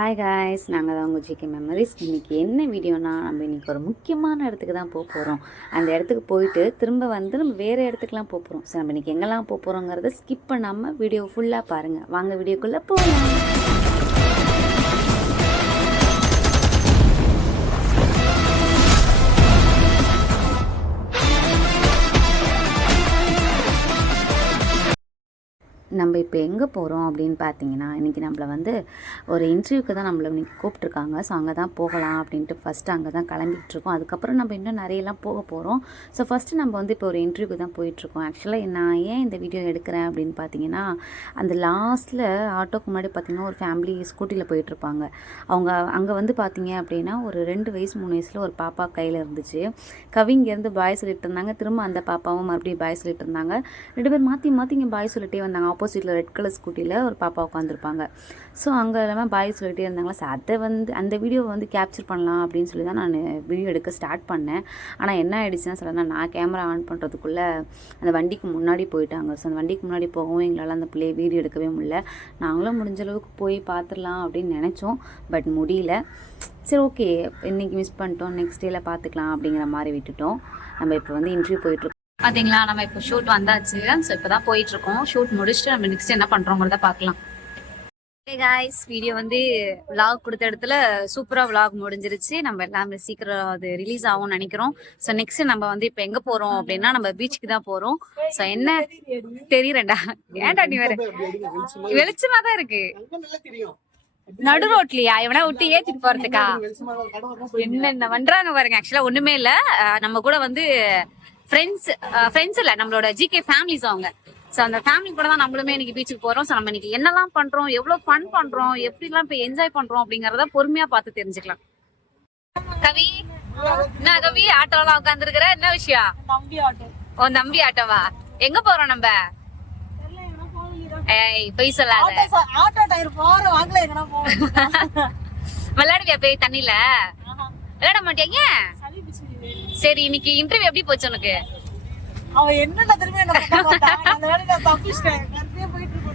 Hi guys, நாங்கள் தான் உங்கள் ஜிகே மெமரிஸ். இன்றைக்கி என்ன வீடியோனா, நம்ம இன்றைக்கி ஒரு முக்கியமான இடத்துக்கு தான் போக போகிறோம். அந்த இடத்துக்கு போயிட்டு திரும்ப வந்து நம்ம வேறு இடத்துக்குலாம் போக போகிறோம். ஸோ நம்ம இன்றைக்கி எங்கெல்லாம் போக போகிறோங்கிறத ஸ்கிப் பண்ணாமல் வீடியோ ஃபுல்லாக பாருங்கள். வாங்க வீடியோக்குள்ளே போகலாம். நம்ம இப்போ எங்கே போகிறோம் அப்படின்னு பார்த்தீங்கன்னா, இன்றைக்கி நம்மளை வந்து ஒரு இன்டர்வியூக்கு தான் நம்மளை இன்றைக்கி கூப்பிட்ருக்காங்க. ஸோ அங்கே தான் போகலாம் அப்படின்ட்டு ஃபஸ்ட்டு அங்கே தான் கிளம்பிகிட்ருக்கோம். அதுக்கப்புறம் நம்ம இன்னும் நிறையலாம் போக போகிறோம். ஸோ ஃபஸ்ட்டு நம்ம வந்து இப்போ ஒரு இன்டர்வியூக்கு தான் போயிட்டுருக்கோம். ஆக்சுவலாக நான் ஏன் இந்த வீடியோ எடுக்கிறேன் அப்படின்னு பார்த்தீங்கன்னா, அந்த லாஸ்ட்டில் ஆட்டோக்கு முன்னாடி பார்த்திங்கன்னா ஒரு ஃபேமிலி ஸ்கூட்டியில் போயிட்டுருப்பாங்க. அவங்க அங்கே வந்து பார்த்திங்க அப்படின்னா ஒரு 2 வயசு 3 வயசில் ஒரு பாப்பா கையில் இருந்துச்சு. கவிங்கேருந்து பாய் சொல்லிட்டு இருந்தாங்க. திரும்ப அந்த பாப்பாவும் மறுபடியும் பாய் சொல்லிட்டு இருந்தாங்க. 2 பேர் மாற்றி மாற்றி இங்கே பாய் சொல்லிட்டே வந்தாங்க. ஆப்போசிட்டில் ரெட் கலர் ஸ்கூட்டியில் ஒரு பாப்பா உட்காந்துருப்பாங்க. ஸோ அங்கே எல்லாமே பாய் சொல்லிகிட்டே இருந்தாங்களா. ஸோ அதை வந்து அந்த வீடியோவை வந்து கேப்சர் பண்ணலாம் அப்படின்னு சொல்லி தான் நான் வீடியோ எடுக்க ஸ்டார்ட் பண்ணேன். ஆனால் என்ன ஆகிடுச்சுன்னா சொல்லனா, நான் கேமரா ஆன் பண்ணுறதுக்குள்ளே அந்த வண்டிக்கு முன்னாடி போயிட்டாங்க. ஸோ அந்த வண்டிக்கு முன்னாடி போகவும் எங்களால் அந்த பிள்ளையை வீடியோ எடுக்கவே முடியல. நாங்களும் முடிஞ்ச அளவுக்கு போய் பார்த்துடலாம் அப்படின்னு நினச்சோம். பட் முடியல. சரி, ஓகே, இன்றைக்கி மிஸ் பண்ணிட்டோம், நெக்ஸ்ட் டேயில் பார்த்துக்கலாம் அப்படிங்கிற மாதிரி விட்டுட்டோம். நம்ம இப்போ வந்து இன்டர்வியூ போயிட்டுருக்கோம். பாத்தீங்களா, நம்ம இப்போ ஷூட் வந்தாச்சு. ஸோ இப்போதான் போயிட்டு இருக்கோம். ஷூட் முடிச்சுட்டு நம்ம நெக்ஸ்ட் என்ன பண்றோங்கிறத பார்க்கலாம். காய்ஸ், வீடியோ வந்து விளாக் கொடுத்த இடத்துல சூப்பரா விளாக் முடிஞ்சிருச்சு. நம்ம எல்லாமே சீக்கிரம் அது ரிலீஸ் ஆகும்னு நினைக்கிறோம். ஸோ நெக்ஸ்ட் நம்ம வந்து இப்போ எங்க போறோம் அப்படின்னா, நம்ம பீச்சுக்கு தான் போறோம். ஸோ என்ன தெரியறேன்டா, ஏன்டா நீ வேற வெளிச்சமா தான் இருக்கு. நடு ரோட்லயா இவனா விட்டு ஏத்திட்டு போறதுக்கா? என்னென்ன பண்றாங்க பாருங்க. ஆக்சுவலா ஒண்ணுமே இல்ல, நம்ம கூட வந்து ஃப்ரெண்ட்ஸ் இல்ல, நம்மளோட ஜிகே ஃபேமிலிஸ் அவங்க. ஸோ அந்த ஃபேமிலி கூட தான் நம்மளுமே இன்னைக்கு பீச்சுக்கு போறோம். ஸோ நம்ம இன்னைக்கு என்னெல்லாம் பண்றோம், எவ்வளவு ஃபன் பண்றோம், எப்படிலாம் இப்போ என்ஜாய் பண்றோம் அப்படிங்கறத பொறுமையா பார்த்து தெரிஞ்சுக்கலாம். கவி, என்ன கவி ஆட்டோலாம் உட்காந்துருக்குற, என்ன விஷயம்? உன் தம்பி ஆட்டோவா? எங்க போறோம் நம்ம? ஏய், பொய் சொல்லாத. விளையாடுவியா போய் தண்ணில? விளையாட மாட்டியா? சரி, இன்னைக்கு இன்டர்வியூ எப்படி போச்சு உனக்கு?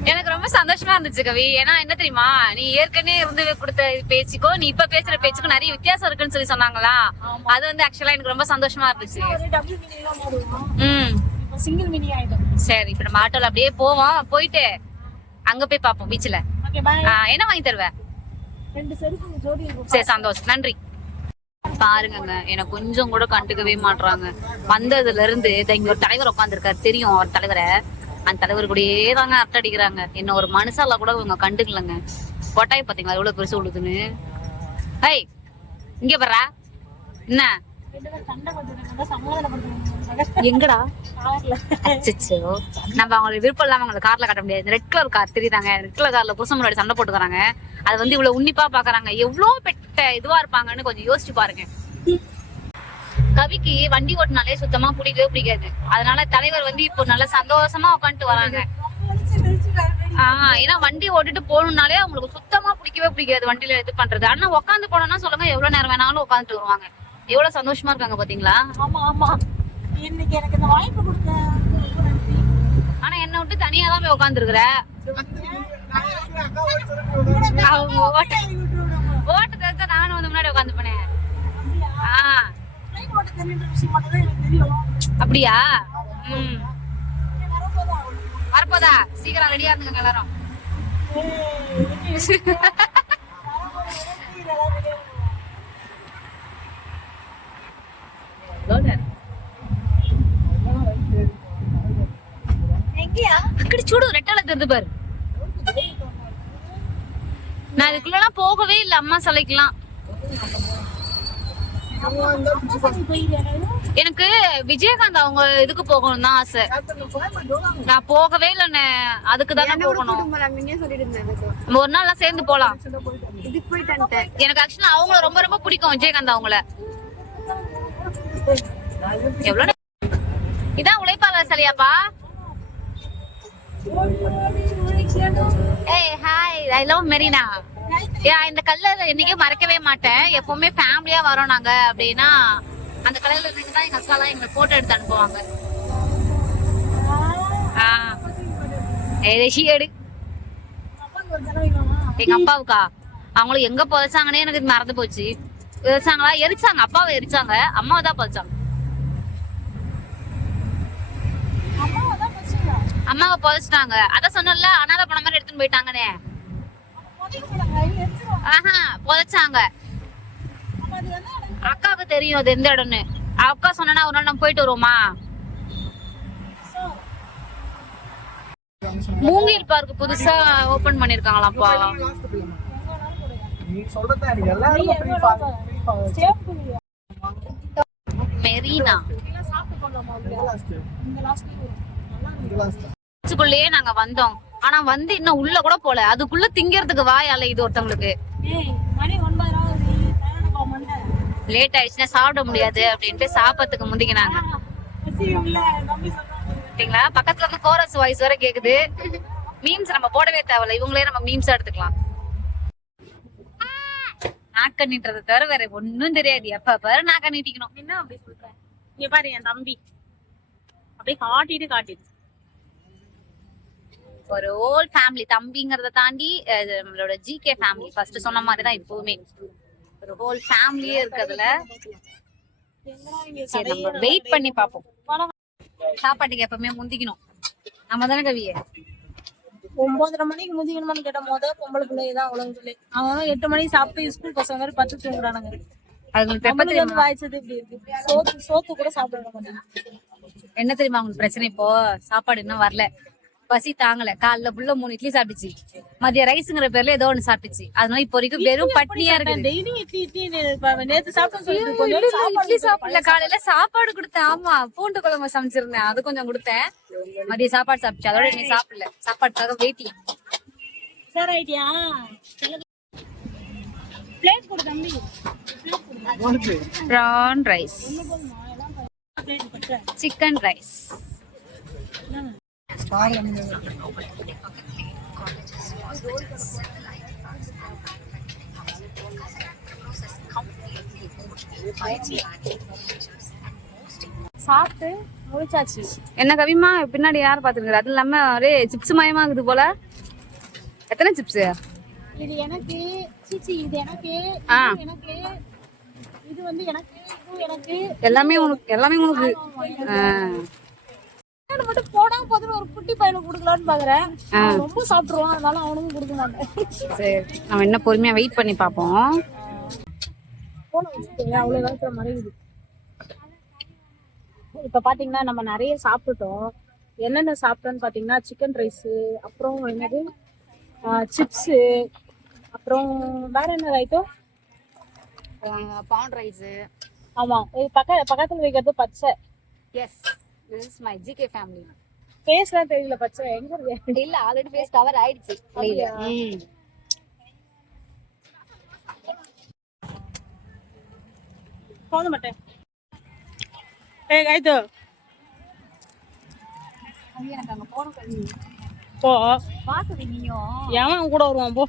எனக்கு ரொம்ப சந்தோஷமா இருந்துச்சு கவி. ஏன்னா என்ன தெரியுமா, நீ ஏற்கனவே இருந்து கொடுத்த பேச்சுக்கோ நீ இப்ப பேசுற பேச்சுக்கும் நிறைய வித்தியாசம் இருக்குன்னு சொல்லி சொன்னாங்களா. அது வந்து ஆக்சுவலா எனக்கு ரொம்ப சந்தோஷமா இருந்துச்சு. சரி, இப்ப நம்ம ஆட்டோல அப்படியே போவோம். போயிட்டு அங்க போய் பாப்போம் பீச்ல. என்ன வாங்கி தருவ? சரி, சந்தோஷம், நன்றி. பாருங்க, எனக்கு கொஞ்சம் கூட கண்டுக்கவே மாட்றாங்க. வந்ததுல இருந்து இங்க ஒரு தலைவர் உட்காந்துருக்காரு, தெரியும் அவர் தலைவரை. அந்த தலைவர் கூடயே தாங்க அரட்டை அடிக்கிறாங்க. என்ன ஒரு மனுஷால கூட இவங்க கண்டுக்கலங்க. கொட்டாய் பாத்தீங்களா எவ்வளவு பெருசு விடுதுன்னு? ஹை, இங்க வர்றா என்ன எங்கடா? அச்சச்சோ, நம்ம அவங்களுக்கு விருப்பம் இல்லாம அவங்களை கார்ல காட்ட முடியாது. ரெட் கலர் கார் தெரியுதாங்க, ரெட் கலர் கார்ல புருஷன் முன்னாடி சண்டை போட்டுக்கிறாங்க. அது வந்து இவ்வளவு உன்னிப்பா பாக்குறாங்க. எவ்வளவு பெட்ட இதுவா இருப்பாங்கன்னு கொஞ்சம் யோசிச்சு பாருங்க. கவிக்கு வண்டி ஓட்டினாலே சுத்தமா பிடிக்கவே பிடிக்காது. அதனால தலைவர் வந்து இப்போ நல்ல சந்தோஷமா உட்காந்துட்டு வராங்க. ஏன்னா வண்டி ஓட்டிட்டு போகணும்னாலே அவங்களுக்கு சுத்தமா பிடிக்கவே பிடிக்காது வண்டியில இது பண்றது. ஆனா உட்காந்து போனோம்னா சொல்லுங்க, எவ்வளவு நேரம் வேணாலும் உட்காந்துட்டு வருவாங்க. எவ்வளவு சந்தோஷமா இருக்காங்க பாத்தீங்களா? ஆனா என்ன விட்டு தனியா தான் போய் உட்கார்ந்து இருக்கிற. ஓட்ட தெரிஞ்சா நானும் வந்து முன்னாடி உட்காந்து போனேன். அப்படியா? வரப்போதா? சீக்கிரம் ரெடியா இருந்துங்க எல்லாரும். அக்கடி சூடு ரெட்டால தெரிந்து பாரு. நான் இதுக்குள்ள போகவே இல்லை. அம்மா சிலைக்கலாம் எனக்கு விஜயகாந்த் அவங்க இதுக்கு போகணும் தான் ஆசை. நான் போகவே இல்லைன்னு, அதுக்கு தானே போகணும். ஒரு நாள் எல்லாம் சேர்ந்து போலாம். எனக்கு ஆக்சுவலா அவங்கள ரொம்ப ரொம்ப பிடிக்கும், விஜயகாந்த் அவங்கள. எவ்வளவு இதான் உழைப்பாளர் சிலையாப்பா? ஏய் ஹாய், ஐ லவ் மெரினா. இந்த கல்ல என்னைக்கும் மறக்கவே மாட்டேன். எப்பவுமே ஃபேமிலியா வரோம் நாங்க அப்படின்னா அந்த கல்ல தான் எங்க அக்கா எல்லாம் எங்க போட்டோ எடுத்து அனுப்புவாங்க. எடு எங்க அப்பாவுக்கா அவங்களும் எங்க புதைச்சாங்கன்னே எனக்கு மறந்து போச்சு. புதைச்சாங்களா, எரிச்சாங்க, அப்பாவை எரிச்சாங்க, அம்மாவை தான் புதைச்சாங்க. அம்மாவை புதைச்சிட்டாங்க. அதான் சொன்னல, அனாதை பணம் மாதிரி எடுத்துன்னு போயிட்டாங்கன்னே. ஆஹா, புதைச்சாங்க. அக்காவுக்கு தெரியும் அது எந்த இடம்னு. அக்கா சொன்னா ஒரு நாள் நம்ம போயிட்டு வருவோமா? மூங்கில் பார்க் புதுசா ஓபன் பண்ணிருக்காங்களாம்ப்பா. மெரினா க்குள்ளேயே நாங்க வந்தோம். ஆனா வந்து இன்னும் உள்ள கூட போல. அதுக்குள்ள திங்கிறதுக்கு வாய் அலையுது ஒருத்தவங்களுக்கு. லேட் ஆயிடுச்சுன்னா சாப்பிட முடியாது அப்படின்ட்டு சாப்பிடறதுக்கு முந்திக்கினாங்க. பக்கத்துல இருந்து கோரஸ் வாய்ஸ் வர கேக்குது. மீம்ஸ் நம்ம போடவே தேவையில்ல, இவங்களே நம்ம மீம்ஸ் எடுத்துக்கலாம். நாக்க நீட்டுறதை தவிர வேற ஒன்னும் தெரியாது. எப்ப பாரு நாக்க நீட்டிக்கணும். என்ன அப்படி சொல்றேன்? இங்க பாரு என் தம்பி அப்படியே காட்டிட்டு ஒரு ஓல் ஃபேமிலி. தம்பிங்கறத தாண்டி நம்மளோட ஜிகே ஃபேமிலி ஃபர்ஸ்ட் சொன்ன மாதிரிதான் இப்பவுமே ஒரு ஹோல் ஃபேமிலியே இருக்கிறதுல. சரி, நம்ம வெயிட் பண்ணி பாப்போம். சாப்பாட்டுக்கு எப்பவுமே முந்திக்கணும் நம்ம தானே கவியே. 9:30 மணிக்கு முந்திக்கணுமான்னு கேட்ட பொம்பளை பிள்ளைதான் உலகத்துல. அவன் 8 மணிக்கு சாப்பிட்டு ஸ்கூல் பசங்க மாதிரி 10 தூங்குறானுங்க. அதுங்களுக்கு வாய்ச்சது இப்படி இருக்கு. சோத்து கூட சாப்பிட மாட்டேங்க. என்ன தெரியுமா உங்களுக்கு பிரச்சனை? இப்போ சாப்பாடு இன்னும் வரல, பசி தாங்கல. காலைல புள்ள 3 இட்லி சாப்பிடுச்சு, மதியம் ரைஸ்ங்கிற பேர்ல ஏதோ ஒண்ணு சாப்பிடுச்சு. அதனால இப்போ வரைக்கும் வெறும் பட்னியா இருக்கு. டெய்லி இட்லி நேத்து சாப்பிட்டு இட்லி சாப்பிடல. காலையில சாப்பாடு கொடுத்தேன். ஆமா, பூண்டு குழம்பு சமைச்சிருந்தேன், அது கொஞ்சம் கொடுத்தேன். மதியம் சாப்பாடு சாப்பிடுச்சு, அதோட நீ சாப்பிடல. சாப்பாட்டுக்காக வெயிட்டிங். சார் ஐடியா பிளேட் கொடு தம்பி. Prawn rice, chicken rice. சாப்பிட்டு முடிச்சாச்சு. என்ன கவிமா பின்னாடி யார் பாத்துருக்குற? அது இல்லாம ஒரே சிப்ஸ் மயமா இருக்குது போல. எத்தனை சிப்ஸ்? இது எனக்கு, இது எனக்கு, எனக்கு, இது வந்து எனக்கு, இது எனக்கு, எல்லாமே உனக்கு. எல்லாமே உனக்கு மட்டும் போடாம போதுன்னு ஒரு குட்டி பையனுக்கு கொடுக்கலான்னு பாக்குறேன். ரொம்ப சாப்பிட்டுருவான், அதனால அவனுக்கும் கொடுக்க மாட்டேன். சரி, நம்ம என்ன பொறுமையா வெயிட் பண்ணி பாப்போம். போன வச்சுக்கோங்க, அவ்வளவு நேரத்துல மறையுது. இப்ப பாத்தீங்கன்னா நம்ம நிறைய சாப்பிட்டுட்டோம். என்னென்ன சாப்பிட்டோன்னு பாத்தீங்கன்னா சிக்கன் ரைஸ், அப்புறம் என்னது சிப்ஸ், அப்புறம் வேற என்ன ஐட்டம்? பான் ரைஸ். ஆமா, இது பக்கத்துல வைக்கிறது பச்சை. Yes, this is my GK family. ஃபேஸ்லாம் தெரியல, பச்சை எங்க இருக்கு? இல்ல, ஆல்ரெடி ஃபேஸ் கவர் ஆயிடுச்சு. போக மாட்டேன். ஏய் கைது, எனக்கு அங்க போறோம். போ. பாத்துது நீயும். எவன் கூட வருவான்? போ.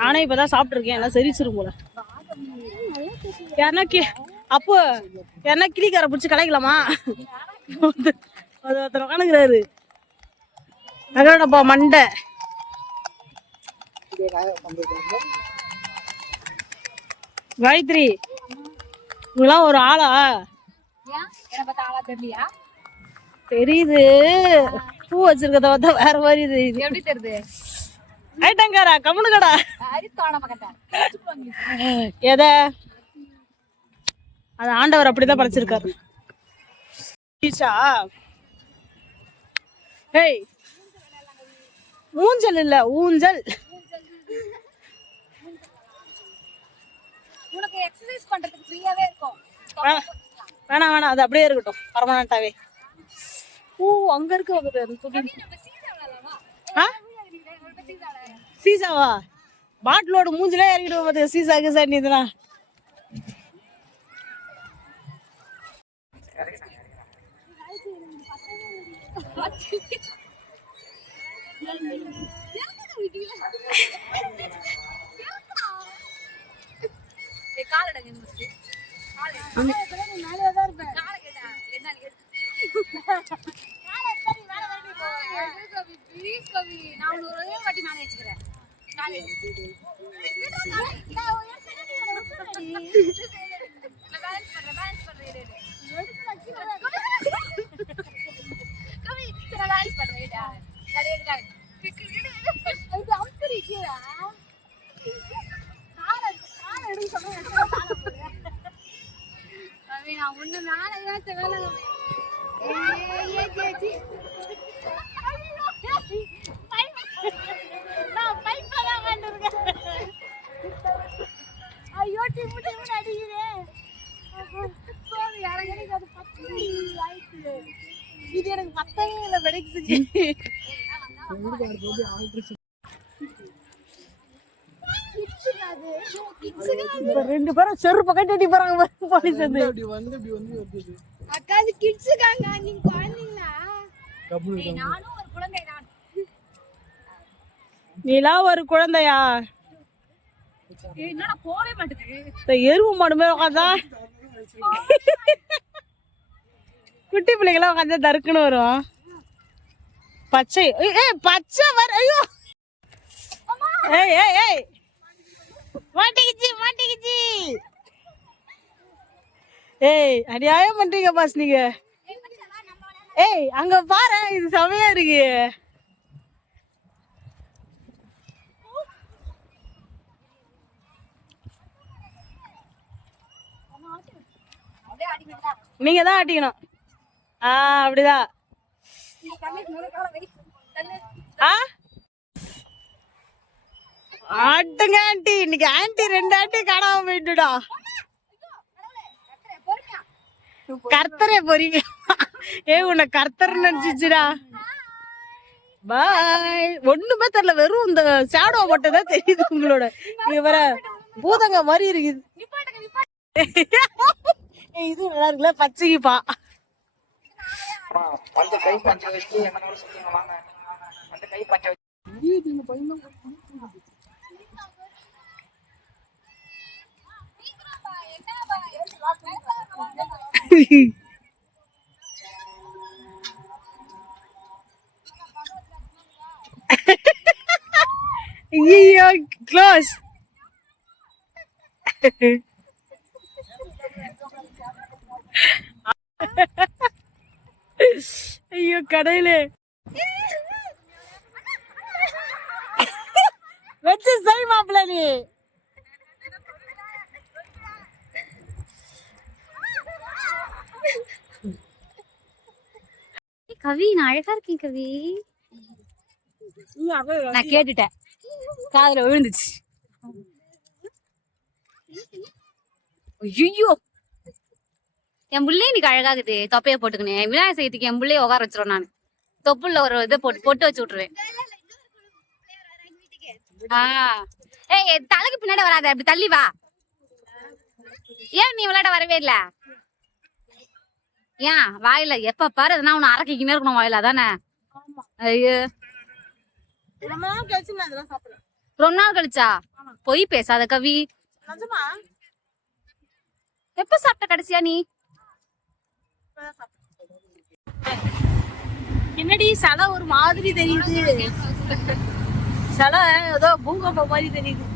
நானே இப்பதான் சாப்பிட்டு இருக்கேன், எல்லாம் சரிச்சிரும் போல. யாருன்னா அப்போ யாருன்னா கிளிக்கார பிடிச்சி கலைக்கலாமா? அது ஒருத்தர் உட்காந்துக்கிறாரு. நகரப்பா மண்டை. காயத்ரி, இவங்களாம் ஒரு ஆளா? தெரியுது, பூ வச்சிருக்கத பார்த்தா வேற மாதிரி தெரியுது. எப்படி தெரியுது? ஐட்டங்காரா, கம்முனுக்கடா. எத அது ஆண்டவர் அப்படிதான் படைச்சிருக்காரு. ஏய், ஊஞ்சல் இல்ல, ஊஞ்சல். உனக்கு எக்ஸர்சைஸ் பண்றதுக்கு ஃப்ரீயாவே இருக்கும். வேணாம், அது அப்படியே இருக்கட்டும், பர்மனண்டாவே. அங்க இருக்கு. சீசாவா? பாட்டிலோட மூஞ்சிலே இறங்கிடுவோம் பாத்து. சீசா கீசா நீதுனா நான் ஒரே வாட்டி மேலே வச்சுக்கிறேன். ஐயோ டிம்மு டிம்மு அடிக்குதே. இது எனக்கு பத்தவே இல்லை வெடிக்குது. ரெண்டு பேரும் செருப்பு கட்டி போறாங்க போலீஸ் வந்து. அக்கா அது கிட்ஸுக்காங்க, நீங்க குழந்தைங்களா? நானும் ஒரு குழந்தை தான். நீலா ஒரு குழந்தையா? என்னடா போவே மாட்டேங்குது. எருவு மாடு மேல உட்காந்தா குட்டி பிள்ளைங்களாம் உட்காந்தா தருக்குன்னு வரும். பச்சை பச்சை வர. ஐயோ ஏய் ஏய் ஏய் மாட்டிக்கிச்சு மாட்டிக்கிச்சு. ஏய் அநியாயம் பண்றீங்க பாஸ் நீங்க. ஏய் அங்க பாரு, இது செமையா இருக்கு. நீங்க தான் ஆட்டிக்கணும். அப்படிதான். ஆட்டுங்க ஆண்டி. இன்னைக்கு ஆண்டி 2 ஆண்டி காணாம போயிட்டுடா. கர்த்தரே பொறிங்க. உன்னை கர்த்தர் நினைச்சிச்சுடா. பாய். ஒண்ணுமே தெரியல, வெறும் இந்த ஷேடோ மட்டும்தான் தெரியுது உங்களோட. நீங்க வேற பூதங்க மாதிரி இருக்குது. இது நல்லா இருக்குல்ல, பச்சைக்குப்பா. ஐயோ க்ளோஸ். ஐயோ கடையிலே வச்சு சரி மாப்பிள்ள. நீ கவி, நான் அழகா இருக்கேன் கவி. நான் கேட்டுட்டேன், காதுல விழுந்துச்சு. ஐயோ என் புள்ளே இன்னைக்கு அழகாகுது. தொப்பைய போட்டுக்கினேன் விநாயகர் சதுர்த்திக்கு என் புள்ளைய உட்கார வச்சிரும். நான் தொப்புல ஒரு இதை பொட்டு வச்சு விட்டுருவேன். ஏய் தலைக்கு பின்னாடி வராத, அப்படி தள்ளி வா. ஏன் நீ விளையாட வரவே இல்ல? ஏன் வாயில எப்ப பாரு எதனா உன்னை அரக்கிக்கினே இருக்கணும் வாயில தானே? ஐயோ ரொம்ப நாள் கழிச்சா? பொய் பேசாத கவி. எப்ப சாப்பிட்ட கடைசியா நீ? என்னடி சிலை ஒரு மாதிரி தெரியுது. சிலை ஏதோ பூகம்பம் மாதிரி தெரியுது.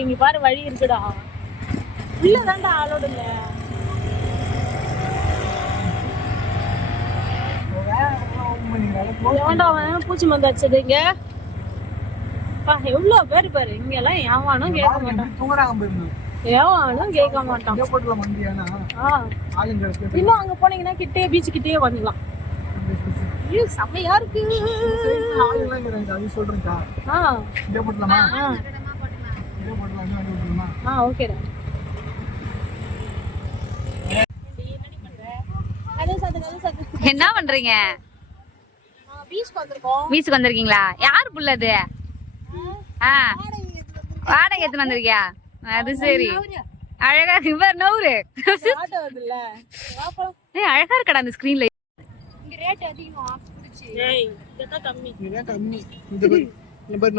இங்க பாரு வழி இருக்குடா. உள்ளதாண்டா ஆளோட இல்ல. பூச்சி மருந்து வச்சதுங்க. எவ்வளவு பேரு பாரு. இங்க எல்லாம் ஏவானும் கேட்க மாட்டான். ஏவானும் கேட்க மாட்டான். இன்னும் அங்க போனீங்கன்னா கிட்டே பீச் கிட்டே வந்துடலாம். செம்மையா இருக்கு. ஓகேடா. என்ன பண்றீங்க? பீச்சுக்கு வந்திருக்கீங்களா? யார் புள்ள அது? வாடகை எடுத்துன்னு வந்திருக்கியா? அது சரி. அழகா இவர் நவுரு. அழகா இருக்கடா அந்த ஸ்கிரீன்ல.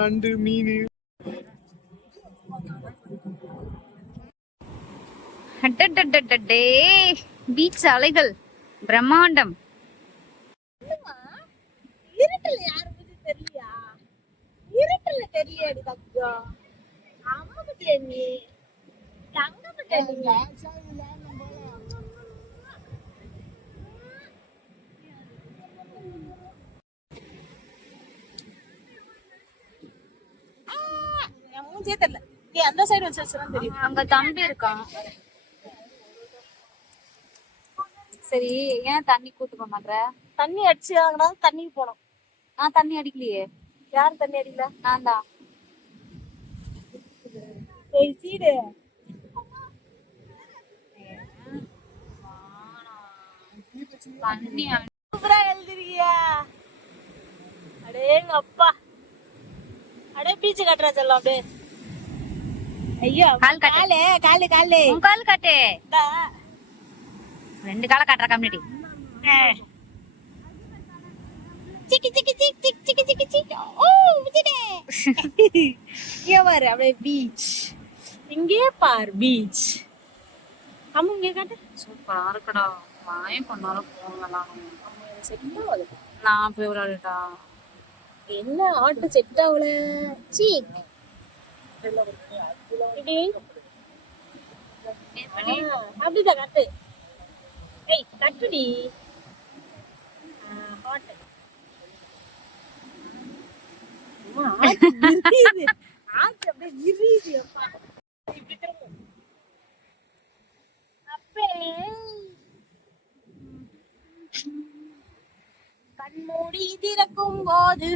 நண்டு மீன் பீச் அலைகள் பிரம்மாண்டம். இருட்டுல யாரு பத்தி தெரியலையா? இருட்டுல தெரியாது தங்கம். அம்மா பத்தியா நீ? தங்க பத்தியா நீ? என் மூஞ்சே தெரியல. நீ அந்த சைடு வச்சு தெரியும். அங்க தம்பி இருக்கான். சரி, ஏன் தண்ணி கூட்டு போக மாட்ற? தண்ணி அடிச்சு வாங்கினா தண்ணிக்கு போனோம். நான் தண்ணி அடிக்கலையே. யார் தண்ணி அடிக்கல? நான் தான். ஏய் சீடு. தண்ணி சூப்பரா எழுதிருக்கியா? அடேங்க அப்பா. அடே பீச்சு கட்டுறா செல்லம் அப்படியே. ஐயோ கால் கட்டு. காலே காலே காலே. உன் கால் காட்டு. ரெண்டு கால காட்டுற கம்யூனிட்டி. சிக்கி சிக்கி சிக்கி சிக்கி சிக்கி சிக்கி சிக்கி. ஓ விஜிடே. இங்க பாரு அப்படியே பீச். இங்கே பார் பீச். அம்மா இங்க காட்டு. சூப்பரா இருக்குடா. வாயும் பண்ணாலும் போகலாம். செட் ஆகல. நான் போய் விளையாடுடா. என்ன ஆட்டு செட் ஆகல. சீக். இப்படி. அப்படிதான் கட்டு. ஏய் கட்டுடி. ஹாட். ஆச்சு அப்படியே விரியுது அப்பா. இப்படி திரும்ப. அப்பே கண்மூடி திறக்கும் போது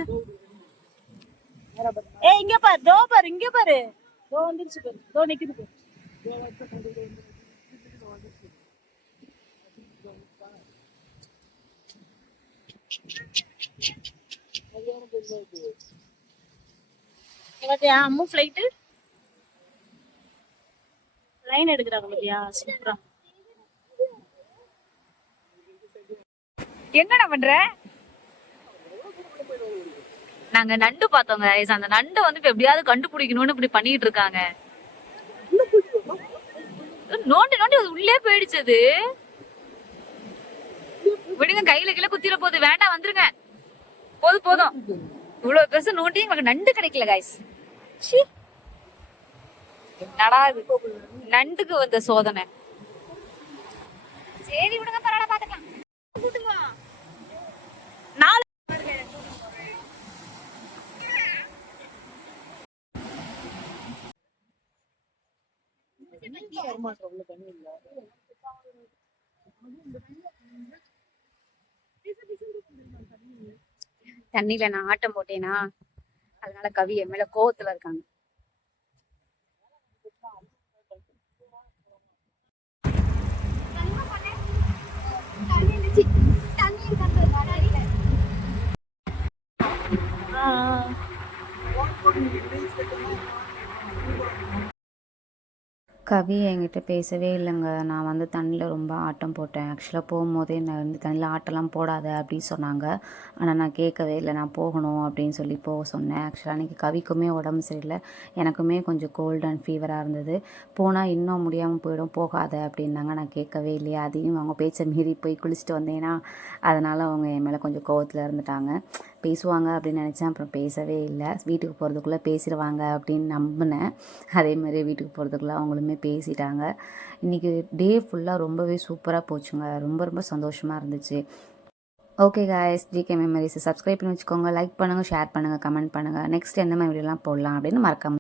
ஏய் இங்க பாரு, தோ பாரு, இங்க பாரு. தோ வந்துருச்சு பாரு. தோ நிக்குது பாரு. பாத்தியா அம்மு ஃபிளைட் லைன் எடுக்கிறாங்க பாத்தியா? சூப்பரா. என்னடா பண்ற? நாங்க நண்டு பார்த்தோங்க. அந்த நண்டை வந்து இப்ப எப்படியாவது கண்டுபிடிக்கணும்னு இப்படி பண்ணிட்டு இருக்காங்க. நோண்டி நோண்டி அது உள்ளே போயிடுச்சு. அது விடுங்க, கையில கீழே குத்திர போகுது. வேண்டாம், வந்துருங்க. போதும் போதும். இவ்வளவு பெருசு நோண்டி எங்களுக்கு நண்டு கிடைக்கல காய்ஸ். நடாது நண்டுக்கு வந்த சோதனை. சரி விடுங்க, பரவாயில்ல, பாத்துக்கலாம். தண்ணியில நான் ஆட்டம் போட்டேனா, அதனால கவி என் மேல கோவத்துல இருக்காங்க. கவி என்கிட்ட பேசவே இல்லைங்க. நான் வந்து தண்ணியில் ரொம்ப ஆட்டம் போட்டேன். ஆக்சுவலாக போகும்போதே நான் வந்து தண்ணியில் ஆட்டம்லாம் போடாத அப்படின்னு சொன்னாங்க. ஆனால் நான் கேட்கவே இல்லை. நான் போகணும் அப்படின்னு சொல்லி போக சொன்னேன். ஆக்சுவலாக அன்றைக்கி கவிக்குமே உடம்பு சரியில்லை, எனக்குமே கொஞ்சம் கோல்டு அண்ட் ஃபீவராக இருந்தது. போனால் இன்னும் முடியாமல் போயிடும், போகாத அப்படின்னாங்க. நான் கேட்கவே இல்லையா, அதையும் அவங்க பேச்சை மீறி போய் குளிச்சுட்டு வந்தேன்னா, அதனால் அவங்க என் மேலே கொஞ்சம் கோவத்தில் இருந்துட்டாங்க. பேசுவாங்க அப்படின்னு நினச்சேன், அப்புறம் பேசவே இல்லை. வீட்டுக்கு போகிறதுக்குள்ளே பேசிடுவாங்க அப்படின்னு நம்பினேன். அதேமாதிரி வீட்டுக்கு போகிறதுக்குள்ளே அவங்களுமே பேசிட்டாங்க. இன்றைக்கி டே ஃபுல்லாக ரொம்பவே சூப்பராக போச்சுங்க. ரொம்ப ரொம்ப சந்தோஷமாக இருந்துச்சு. ஓகே காய்ஸ், ஜிகே மெமரிஸை சப்ஸ்கிரைப் பண்ணி வச்சுக்கோங்க. லைக் பண்ணுங்கள், ஷேர் பண்ணுங்கள், கமெண்ட் பண்ணுங்கள். நெக்ஸ்ட் எந்த மாதிரி வீடியோலாம் போடலாம் அப்படின்னு மறக்காம